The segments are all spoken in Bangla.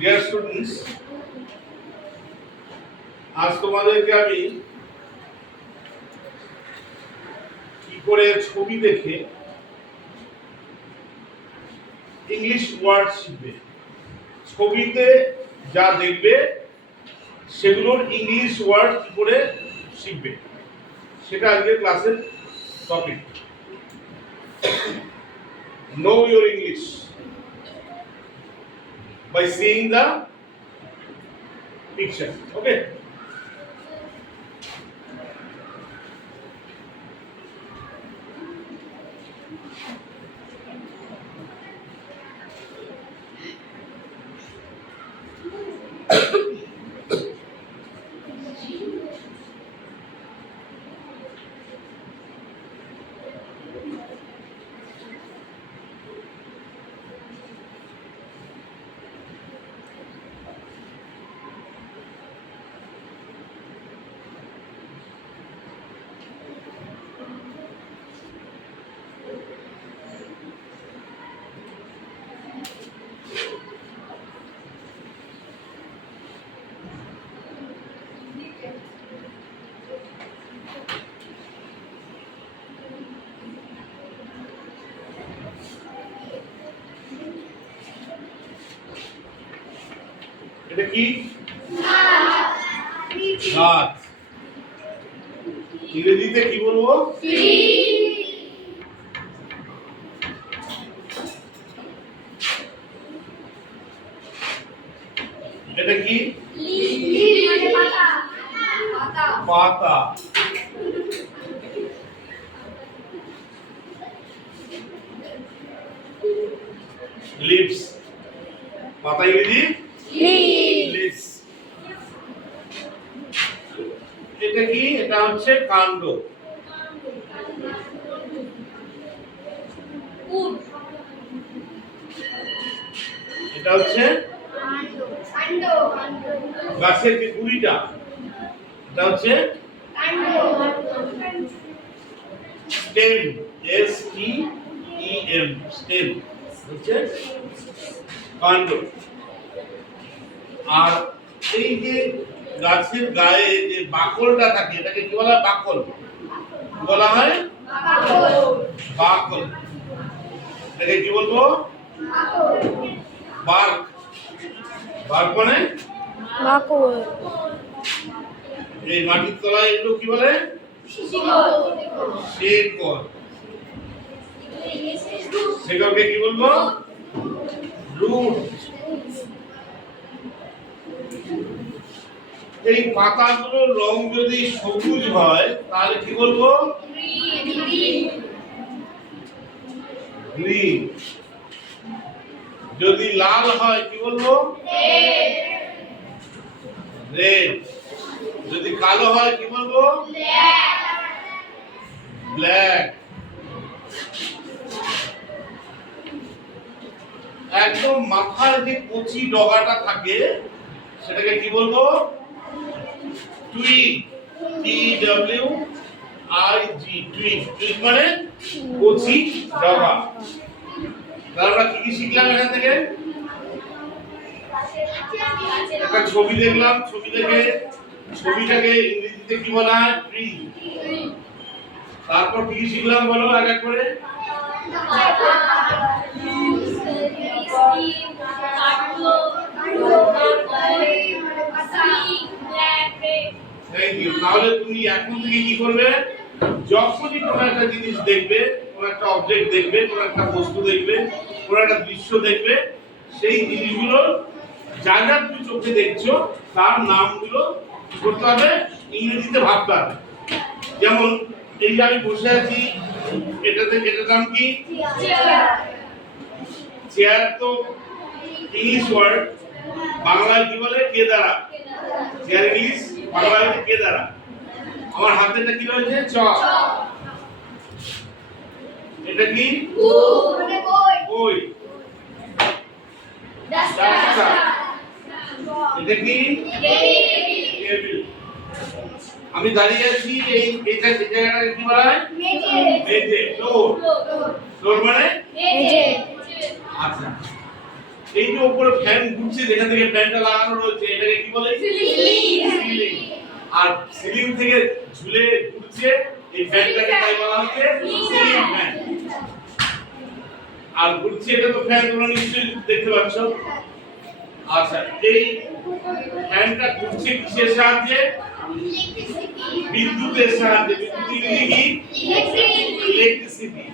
ডিয়ার স্টুডেন্টস, আজ তোমাদেরকে আমি কি করে ছবি দেখে ইংলিশ ওয়ার্ড শিখবে। ছবিতে যা দেখবে সেগুলোর ইংলিশ ওয়ার্ড কি করে শিখবে সেটা আজকের ক্লাসের topic. Know your English by seeing the picture. Okay? এটা কি? গাছ। ইংরেজিতে কি বলবো? এটা কি? পাতা। লিভস। পাতা ইংরেজি লিভস। এটা কি? এটা হচ্ছে কাণ্ড। এটা হচ্ছে গাছের যে গুড়িটা, এটা হচ্ছে stem. S T E M, stem হচ্ছে কাণ্ড। আর এই যে গাছের গায়ে যে বাকলটা থাকে এটাকে কি বলা হয়? বাকল বলা হয়। বাকল। এটাকে কি বলবো? বার্ক। বার্ক মানে বাকল। এই মাটির তলায় এগুলো কি বলে? শেকড়। শেকড়কে কি বলবো? রুট। এই পাতাগুলোর রং যদি সবুজ হয় তাহলে কি বলবো? গ্রিন। যদি লাল হয় কি বলবো? রেড। যদি কালো হয় কি বলবো? ব্ল্যাক। একদম মাথার যে কচি ডগাটা থাকে সেটাকে কি বলবো? Twig. T W I G, twig. Twig মানে কচি ডগা। তাহলে আমরা কি শিখলাম এখান থেকে? একটা ছবি দেখলাম, ছবি দেখে ছবিটাকে ইংরেজিতে কি বলা হয়? ট্রি। তারপর কি শিখলাম বলো এক এক করে? Thank you. তাহলে তুমি এখন থেকে কি করবে? যখনই কোনো একটা জিনিস দেখবে, কোনো একটা অবজেক্ট দেখবে, কোনো একটা বস্তু দেখবে, কোনো একটা দৃশ্য দেখবে, সেই জিনিসগুলোর যা যা তুমি চোখে দেখছো তার নামগুলো কি করতে হবে? ইংরেজিতে ভাবতে হবে। যেমন এই যে আমি বসে আছি, এটার নাম কি? চেয়ার। তো ইংলিশ ওয়ার্ড, বাংলায় কি বলে? কেদারা। চেয়ার ইংলিশ, বাংলায় কেদারা। আমার হাতেটা কি রয়েছে? চক। এটা কি? বই। ডাস্টার। এটা কি? টেবিল। আমি দাঁড়িয়ে আছি, এই জায়গাটাকে কি বলা হয়? মেঝে। ফ্লোর। ফ্লোর মানে? মেঝে। আচ্ছা, এই যে উপরে ফ্যান ঘুরছে যেখান থেকে ফ্যানটা লাগানো রয়েছে এটাকে কি বলে? সিলিং। আর সিলিং থেকে ঝুলে ঘুরছে এই ফ্যানটাকে তাই বলা হচ্ছে সিলিং ফ্যান। আর ঘুরছে এটা তো ফ্যান, তোমরা নিশ্চয়ই দেখতে পাচ্ছ। আচ্ছা, এই ফ্যানটা ঘুরছে কিসের সাহায্যে? বিদ্যুতের সাহায্যে। বিদ্যুৎ কি? ইলেকট্রিসিটি।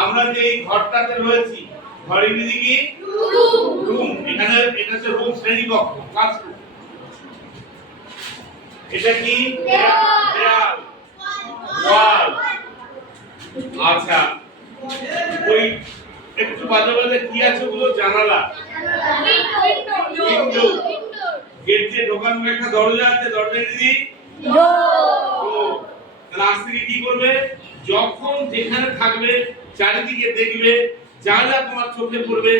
আমরা যে এই ঘরটাতে রয়েছি, ঘরের ইংরেজি কি? রুম। এখানে এটা হচ্ছে রুম, শ্রেণীকক্ষ, ক্লাসরুম। এটা কি? দেয়াল, ওয়াল। আচ্ছা, ওই একটু বাজে বাজে কি আছে ওগুলো? জানালা, উইন্ডো। গেট দিয়ে ঢোকানোর একটা দরজা আছে, দরজা ইংরেজি ডোর। ক্লাস থেকে কি করবে? যখন যেখানে থাকবে চারিদিকে দেখবে, যা যা তোমার চোখে পড়বে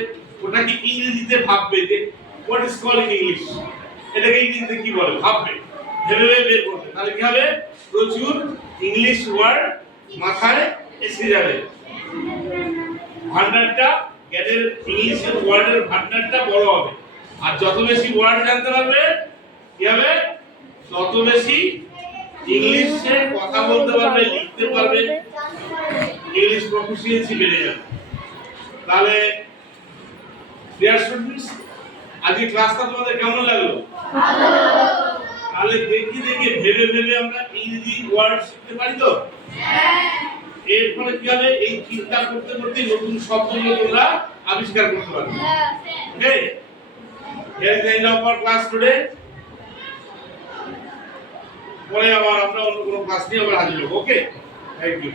ওটাকে ইংরেজিতে ভাববে যে what is called in English, এটাকে ইংরেজিতে কি বলে ভাববে, ভেবে ভেবে বের করবে। তাহলে কি হবে? প্রচুর ইংলিশ ওয়ার্ড মাথায় এসে যাবে। ভান্ডারটা জ্ঞানের ইংলিশের ওয়ার্ডের ভান্ডারটা বড় হবে। আর যত বেশি ওয়ার্ড জানতে পারবে কি হবে? তত বেশি ইংলিশে কথা বলতে পারবে, লিখতে পারবে, ইংলিশ প্রফিসিয়েন্সি বেড়ে যাবে। তাহলে ডিয়ার স্টুডেন্টস, আজকে ক্লাসটা তোমাদের কেমন লাগলো? ভালো। তাহলে দেখি দেখি ভেবে ভেবে আমরা ইংরেজি ওয়ার্ড শিখতে পারি তো? হ্যাঁ। এর ফলে কি হবে? এই চিন্তা করতে করতে নতুন শব্দগুলো তোমরা আবিষ্কার করতে পারবে। ওকে, here is the end of our class today. পরে আবার আমরা অন্য কোনো ক্লাস নিয়ে আবার হাজির হব। ওকে, থ্যাংক ইউ।